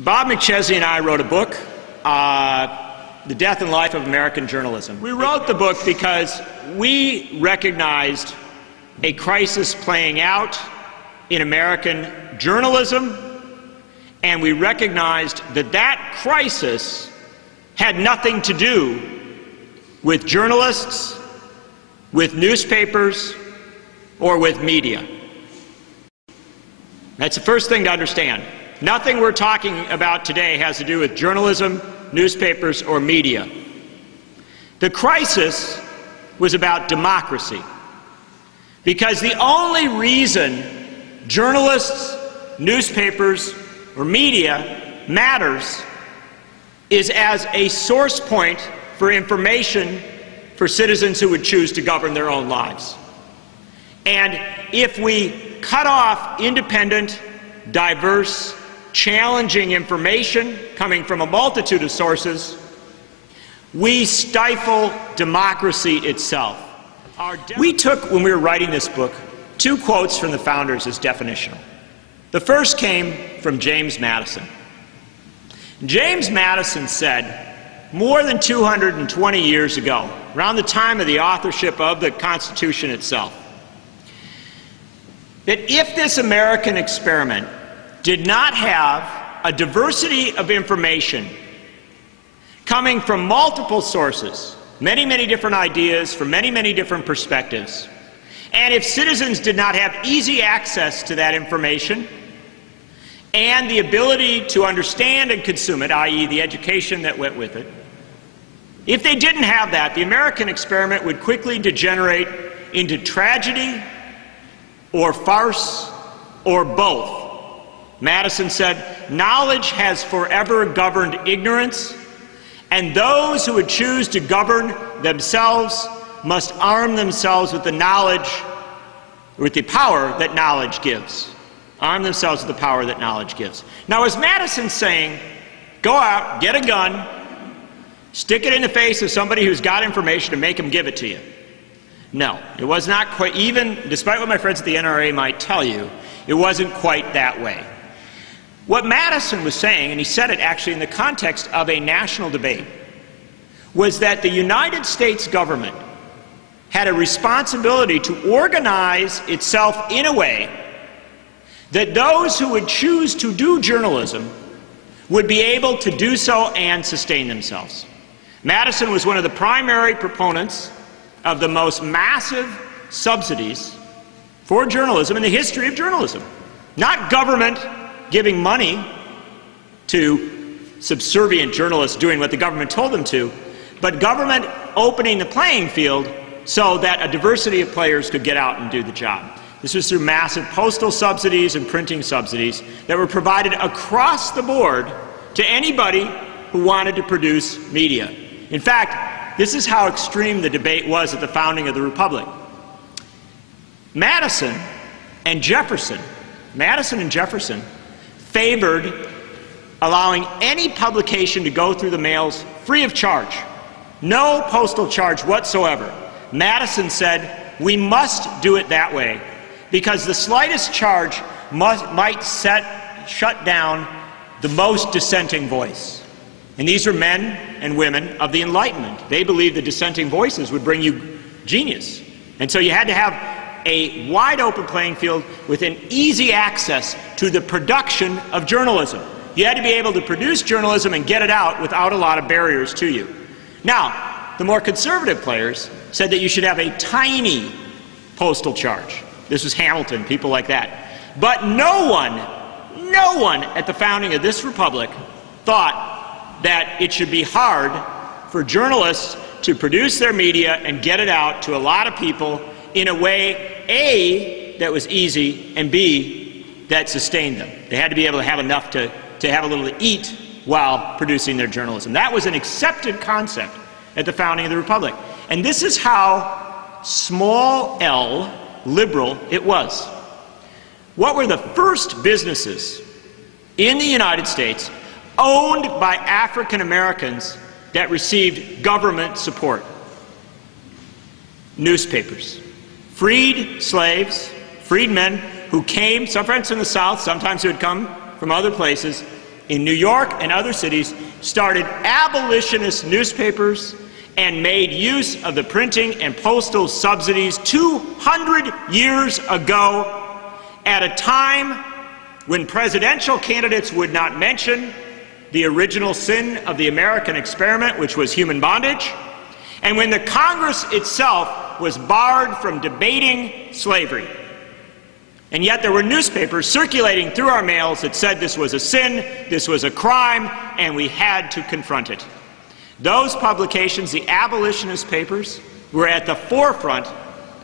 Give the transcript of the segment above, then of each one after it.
Bob McChesney and I wrote a book, The Death and Life of American Journalism. We wrote the book because we recognized a crisis playing out in American journalism, and we recognized that that crisis had nothing to do with journalists, with newspapers, or with media. That's the first thing to understand. Nothing we're talking about today has to do with journalism, newspapers, or media. The crisis was about democracy, because the only reason journalists, newspapers, or media matters is as a source point for information for citizens who would choose to govern their own lives. And if we cut off independent, diverse, challenging information coming from a multitude of sources, we stifle democracy itself. We took, when we were writing this book, two quotes from the founders as definitional. The first came from James Madison. James Madison said, more than 220 years ago, around the time of the authorship of the Constitution itself, that if this American experiment did not have a diversity of information coming from multiple sources, many, many different ideas from many, many different perspectives, and if citizens did not have easy access to that information and the ability to understand and consume it, i.e. the education that went with it, if they didn't have that, the American experiment would quickly degenerate into tragedy or farce or both. Madison said, knowledge has forever governed ignorance, and those who would choose to govern themselves must arm themselves with the knowledge, with the power that knowledge gives. Arm themselves with the power that knowledge gives. Now, is Madison saying, go out, get a gun, stick it in the face of somebody who's got information and make them give it to you? No, it was not quite, even despite what my friends at the NRA might tell you, it wasn't quite that way. What Madison was saying, and he said it actually in the context of a national debate, was that the United States government had a responsibility to organize itself in a way that those who would choose to do journalism would be able to do so and sustain themselves. Madison was one of the primary proponents of the most massive subsidies for journalism in the history of journalism. Not government giving money to subservient journalists doing what the government told them to, but government opening the playing field so that a diversity of players could get out and do the job. This was through massive postal subsidies and printing subsidies that were provided across the board to anybody who wanted to produce media. In fact, this is how extreme the debate was at the founding of the Republic. Madison and Jefferson favored allowing any publication to go through the mails free of charge. No postal charge whatsoever. Madison said, we must do it that way because the slightest charge might shut down the most dissenting voice. And these are men and women of the Enlightenment. They believed the dissenting voices would bring you genius. And so you had to have a wide open playing field with an easy access to the production of journalism. You had to be able to produce journalism and get it out without a lot of barriers to you. Now, the more conservative players said that you should have a tiny postal charge. This was Hamilton, people like that. But no one at the founding of this republic thought that it should be hard for journalists to produce their media and get it out to a lot of people in a way, A, that was easy, and B, that sustained them. They had to be able to have enough to have a little to eat while producing their journalism. That was an accepted concept at the founding of the Republic. And this is how small L liberal it was. What were the first businesses in the United States owned by African Americans that received government support? Newspapers. Freed slaves, freedmen who came, sometimes from the South, sometimes who had come from other places, in New York and other cities started abolitionist newspapers and made use of the printing and postal subsidies 200 years ago, at a time when presidential candidates would not mention the original sin of the American experiment, which was human bondage, and when the Congress itself was barred from debating slavery. And yet there were newspapers circulating through our mails that said this was a sin, this was a crime, and we had to confront it. Those publications, the abolitionist papers, were at the forefront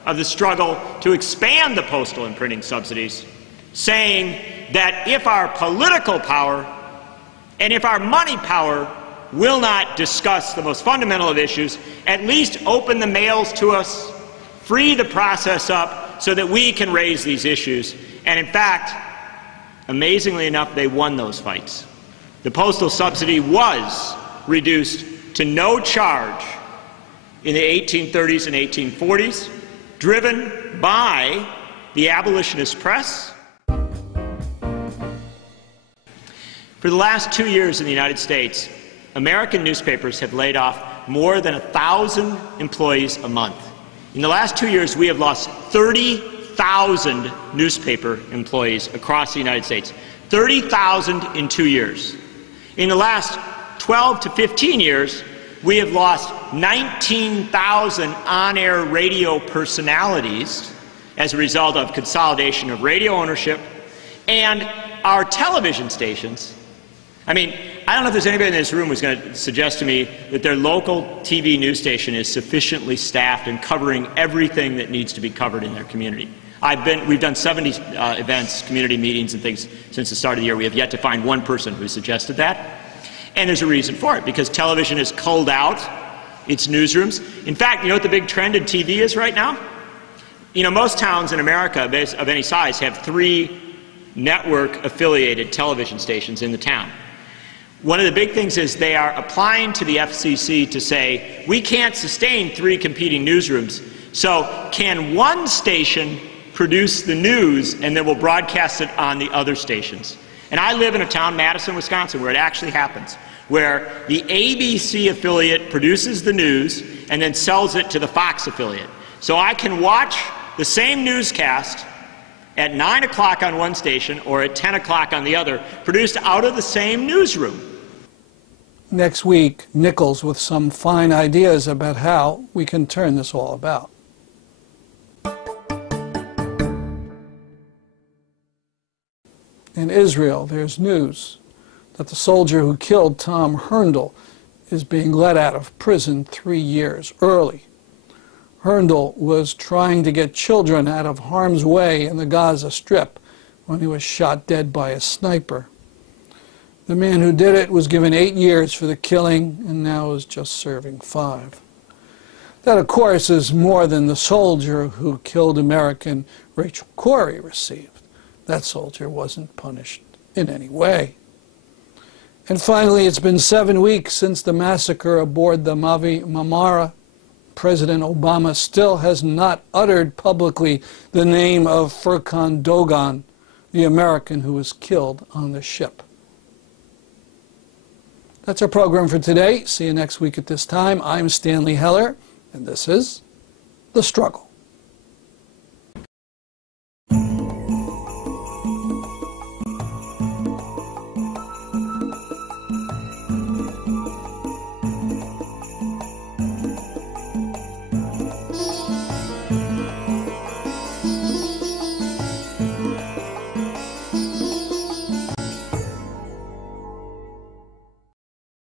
of the struggle to expand the postal and printing subsidies, saying that if our political power and if our money power will not discuss the most fundamental of issues, at least open the mails to us, free the process up so that we can raise these issues. And in fact, amazingly enough, they won those fights. The postal subsidy was reduced to no charge in the 1830s and 1840s, driven by the abolitionist press. For the last 2 years in the United States, American newspapers have laid off more than 1,000 employees a month. In the last 2 years, we have lost 30,000 newspaper employees across the United States. 30,000 in 2 years. In the last 12 to 15 years, we have lost 19,000 on-air radio personalities as a result of consolidation of radio ownership, and our television stations. I mean, I don't know if there's anybody in this room who's going to suggest to me that their local TV news station is sufficiently staffed and covering everything that needs to be covered in their community. We've done 70 events, community meetings and things since the start of the year. We have yet to find one person who suggested that. And there's a reason for it, because television has culled out its newsrooms. In fact, you know what the big trend in TV is right now? You know, most towns in America of any size have 3 network-affiliated television stations in the town. One of the big things is they are applying to the FCC to say, we can't sustain 3 competing newsrooms, so can one station produce the news and then we'll broadcast it on the other stations? And I live in a town, Madison, Wisconsin, where it actually happens, where the ABC affiliate produces the news and then sells it to the Fox affiliate. So I can watch the same newscast at 9 o'clock on one station or at 10 o'clock on the other, produced out of the same newsroom. Next week, Nichols with some fine ideas about how we can turn this all about. In Israel, there's news that the soldier who killed Tom Herndl is being let out of prison 3 years early. Herndl was trying to get children out of harm's way in the Gaza Strip when he was shot dead by a sniper. The man who did it was given 8 years for the killing and now is just serving 5. That, of course, is more than the soldier who killed American Rachel Corrie received. That soldier wasn't punished in any way. And finally, it's been 7 weeks since the massacre aboard the Mavi Marmara. President Obama still has not uttered publicly the name of Furkan Dogan, the American who was killed on the ship. That's our program for today. See you next week at this time. I'm Stanley Heller, and this is The Struggle.